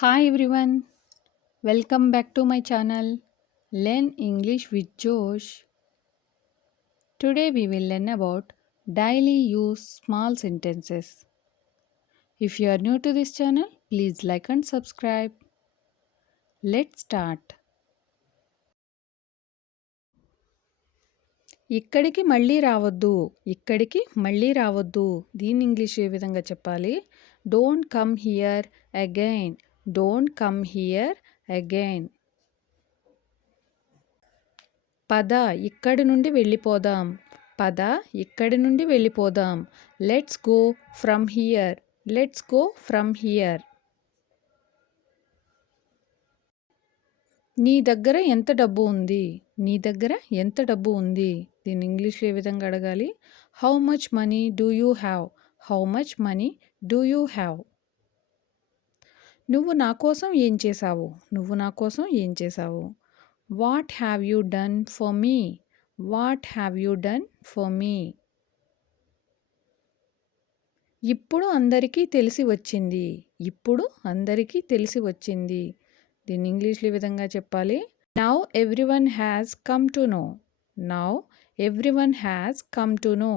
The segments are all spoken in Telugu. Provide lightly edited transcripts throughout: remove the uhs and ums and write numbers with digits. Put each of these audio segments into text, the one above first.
Hi everyone, welcome back to my channel Learn English with Josh. Today we will learn about daily use small sentences. If you are new to this channel, please like and subscribe. Let's start. ఇక్కడికి మళ్ళీ రావద్దు. ఇక్కడికి మళ్ళీ రావద్దు. దీన్ని ఇంగ్లీష్ ఏ విధంగా చెప్పాలి? Don't come here again. Don't come here again. పద ఇక్కడి నుండి వెళ్ళిపోదాం. పద ఇక్కడి నుండి వెళ్ళిపోదాం. Let's go from here. Let's go from here. నీ దగ్గర ఎంత డబ్బు ఉంది? నీ దగ్గర ఎంత డబ్బు ఉంది? దీన్ని ఇంగ్లీష్లో ఏ విధంగా అడగాలి? How much money do you have? How much money do you have? నువ్వు నా కోసం ఏం చేశావు? నువ్వు నా కోసం ఏం చేశావు? What have you done for me? What have you done for me? ఇప్పుడు అందరికీ తెలిసి వచ్చింది. ఇప్పుడు అందరికీ తెలిసి వచ్చింది. దీన్ని ఇంగ్లీష్లో ఈ విధంగా చెప్పాలి? Now everyone has come to know. Now everyone has come to know.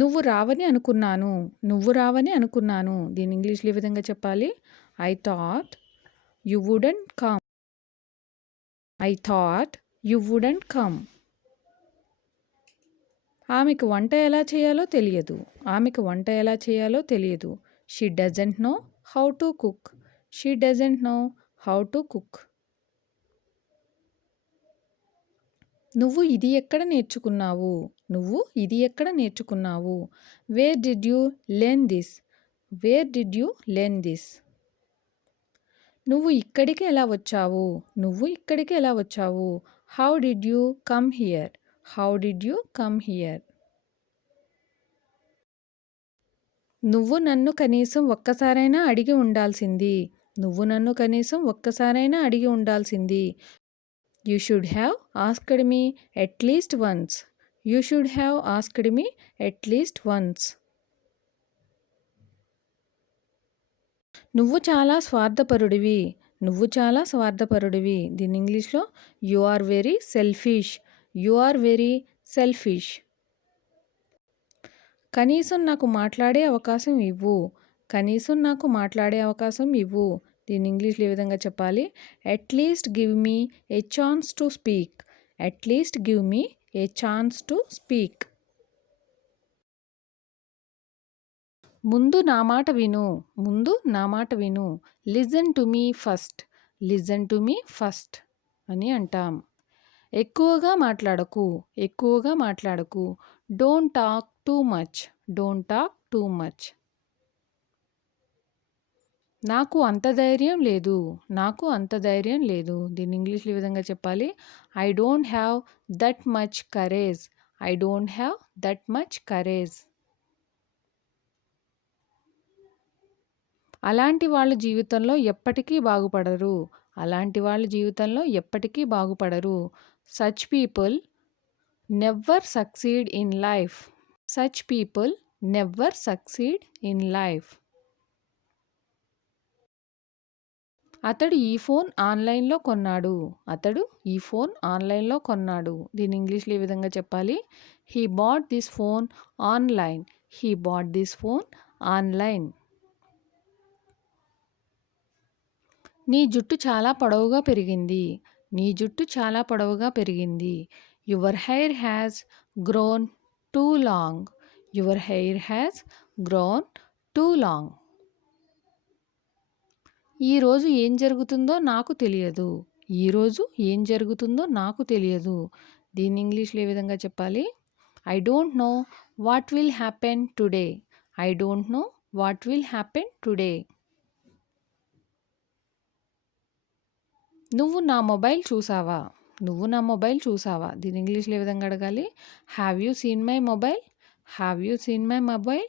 నువ్వు రావని అనుకున్నాను. నువ్వు రావని అనుకున్నాను. దీన్ని ఇంగ్లీష్లో ఈ విధంగా చెప్పాలి? I thought you wouldn't come. I thought you wouldn't come. ఆమెకు వంట ఎలా చేయాలో తెలియదు. ఆమెకు వంట ఎలా చేయాలో తెలియదు. She doesn't know how to cook. She doesn't know how to cook. నువ్వు ఇది ఎక్కడ నేర్చుకున్నావు? నువ్వు ఇది ఎక్కడ నేర్చుకున్నావు? Where did you learn this? Where did you learn this? నువ్వు ఇక్కడికి ఎలా వచ్చావు? నువ్వు ఇక్కడికి ఎలా వచ్చావు? How did you come here? How did you come here? నువ్వు నన్ను కనీసం ఒక్కసారైనా అడిగి ఉండాల్సింది. నువ్వు నన్ను కనీసం ఒక్కసారైనా అడిగి ఉండాల్సింది. You should have asked me at least once. You should have asked me at least once. నువ్వు చాలా స్వార్థపరుడివి. నువ్వు చాలా స్వార్థపరుడివి. దీన్ని ఇంగ్లీష్లో you are very selfish. You are very selfish. కనీసం నాకు మాట్లాడే అవకాశం ఇవ్వు. కనీసం నాకు మాట్లాడే అవకాశం ఇవ్వు. దీన్ని ఇంగ్లీష్లో ఏ విధంగా చెప్పాలి? At least give me A chance to speak. At least give me A chance to speak. ముందు నా మాట విను. ముందు నా మాట విను. Listen to me first. Listen to me first అని అంటాం. ఎక్కువగా మాట్లాడకు. ఎక్కువగా మాట్లాడకు. Don't talk too much. Don't talk too much. నాకు అంత ధైర్యం లేదు. నాకు అంత ధైర్యం లేదు. దీన్ని ఇంగ్లీష్లో ఈ విధంగా చెప్పాలి? I don't have that much courage. I don't have that much courage. అలాంటి వాళ్ళ జీవితంలో ఎప్పటికీ బాగుపడరు. అలాంటి వాళ్ళ జీవితంలో ఎప్పటికీ బాగుపడరు. Such people never succeed in life. Such people never succeed in life. అతడు ఈ ఫోన్ ఆన్లైన్లో కొన్నాడు. అతడు ఈ ఫోన్ ఆన్లైన్లో కొన్నాడు. దీన్ని ఇంగ్లీష్లో ఈ విధంగా చెప్పాలి? He bought this phone online. He bought this phone online. నీ జుట్టు చాలా పొడవుగా పెరిగింది. నీ జుట్టు చాలా పొడవుగా పెరిగింది. Your hair has grown two long. Your hair has grown two long. ఈరోజు ఏం జరుగుతుందో నాకు తెలియదు. ఈరోజు ఏం జరుగుతుందో నాకు తెలియదు. దీన్ని ఇంగ్లీష్లో ఏ విధంగా చెప్పాలి? I don't know what will happen today. I don't know what will happen today. నువ్వు నా మొబైల్ చూసావా? నువ్వు నా మొబైల్ చూసావా? దీన్ని ఇంగ్లీష్లో ఏ విధంగా అడగాలి? Have you seen my mobile? Have you seen my mobile?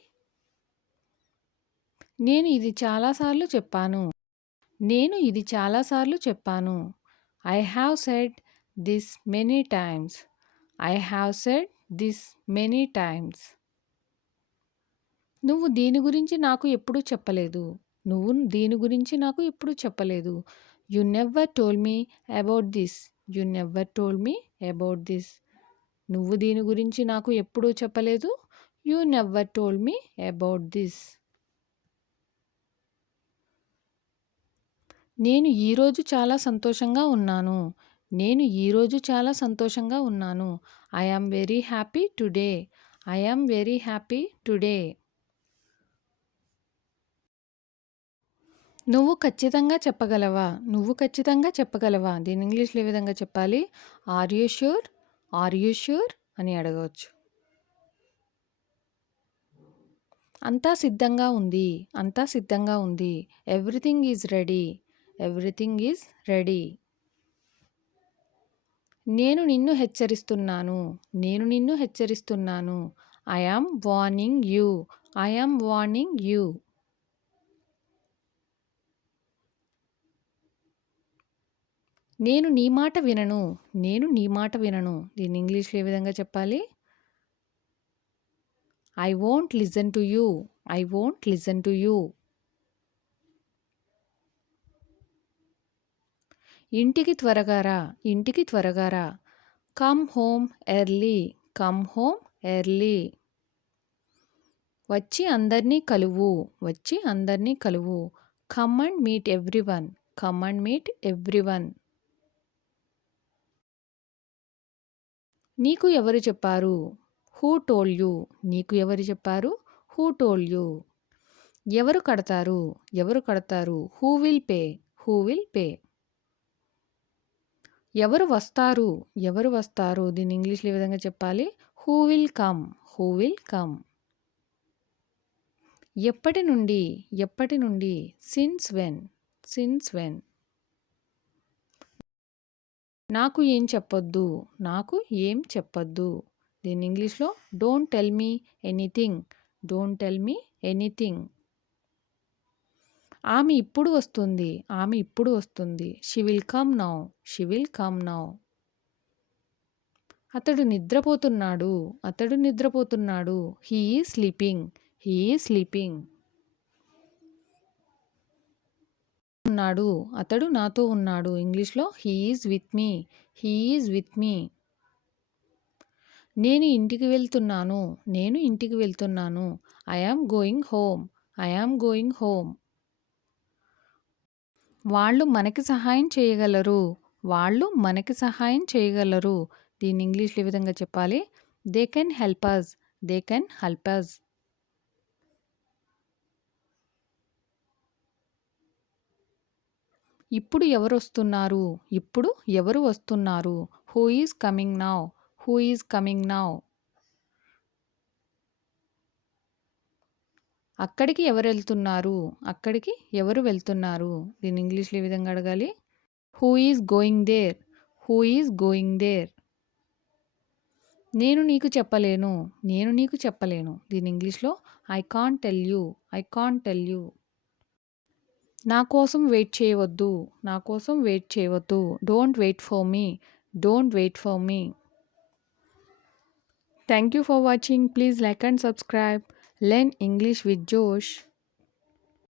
నేను ఇది చాలాసార్లు చెప్పాను. నేను ఇది చాలాసార్లు చెప్పాను. I have said this many times. I have said this many times. నువ్వు దీని గురించి నాకు ఎప్పుడూ చెప్పలేదు. నువ్వు దీని గురించి నాకు ఎప్పుడూ చెప్పలేదు. You never told me about this. You never told me about this. నువ్వు దీని గురించి నాకు ఎప్పుడూ చెప్పలేదు. You never told me about this. నేను ఈరోజు చాలా సంతోషంగా ఉన్నాను. నేను ఈరోజు చాలా సంతోషంగా ఉన్నాను. I am very happy today. I am very happy today. నువ్వు ఖచ్చితంగా చెప్పగలవా? నువ్వు ఖచ్చితంగా చెప్పగలవా? దీన్ని ఇంగ్లీష్‌లో ఏ విధంగా చెప్పాలి? Are you sure? Are you sure? అని అడగవచ్చు. అంతా సిద్ధంగా ఉంది. అంతా సిద్ధంగా ఉంది. Everything is ready. Everything is ready. నేను నిన్ను హెచ్చరిస్తున్నాను. నేను నిన్ను హెచ్చరిస్తున్నాను. I am warning you. I am warning you. నేను నీ మాట వినను. నేను నీ మాట వినను. దీన్ని ఇంగ్లీష్‌లో ఏ విధంగా చెప్పాలి? I won't listen to you. I won't listen to you. ఇంటికి త్వరగా రా. ఇంటికి త్వరగా రా. Come home early. Come home early. వచ్చి అందరినీ కలువు. వచ్చి అందరినీ కలువు. Come and meet everyone. Come and meet everyone. నీకు ఎవరు చెప్పారు? Who told you. నీకు ఎవరు చెప్పారు? Who told you. ఎవరు కడతారు? ఎవరు కడతారు? Who will pay. Who will pay. ఎవరు వస్తారు? ఎవరు వస్తారు? దీన్ని ఇంగ్లీష్‌లో ఏ విధంగా చెప్పాలి? Who will come. Who will come. ఎప్పటి నుండి? ఎప్పటి నుండి? Since when. Since when. నాకు ఏం చెప్పొద్దు. నాకు ఏం చెప్పొద్దు. దీన్ని ఇంగ్లీష్‌లో don't tell me anything. Don't tell me anything. ఆమె ఇప్పుడు వస్తుంది. ఆమె ఇప్పుడు వస్తుంది. She will come now. She will come now. అతడు నిద్రపోతున్నాడు. అతడు నిద్రపోతున్నాడు. He is sleeping. He is sleeping. ఉన్నాడు. అతడు నాతో ఉన్నాడు. ఇంగ్లీష్‌లో he is with me. He is with me. నేను ఇంటికి వెళ్తున్నాను. నేను ఇంటికి వెళ్తున్నాను. I am going home. I am going home. వాళ్ళు మనకి సహాయం చేయగలరు. వాళ్ళు మనకి సహాయం చేయగలరు. దీన్ని ఇంగ్లీష్‌లో ఏ విధంగా చెప్పాలి? They can help us. They can help us. ఇప్పుడు ఎవరొస్తున్నారు? ఇప్పుడు ఎవరు వస్తున్నారు? Who is coming now. Who is coming now. అక్కడికి ఎవరెళ్తున్నారు? అక్కడికి ఎవరు వెళ్తున్నారు? దీన్ని ఇంగ్లీష్‌లో ఏ విధంగా అడగాలి? Who is going there. Who is going there. నేను నీకు చెప్పలేను. నేను నీకు చెప్పలేను. దీన్ని ఇంగ్లీష్‌లో I can't tell you. I can't tell you. నా కోసం వెయిట్ చేయవద్దు. నా కోసం వెయిట్ చేయవద్దు. Don't wait for me. Don't wait for me. Thank you for watching. Please like and subscribe. Learn English with Josh.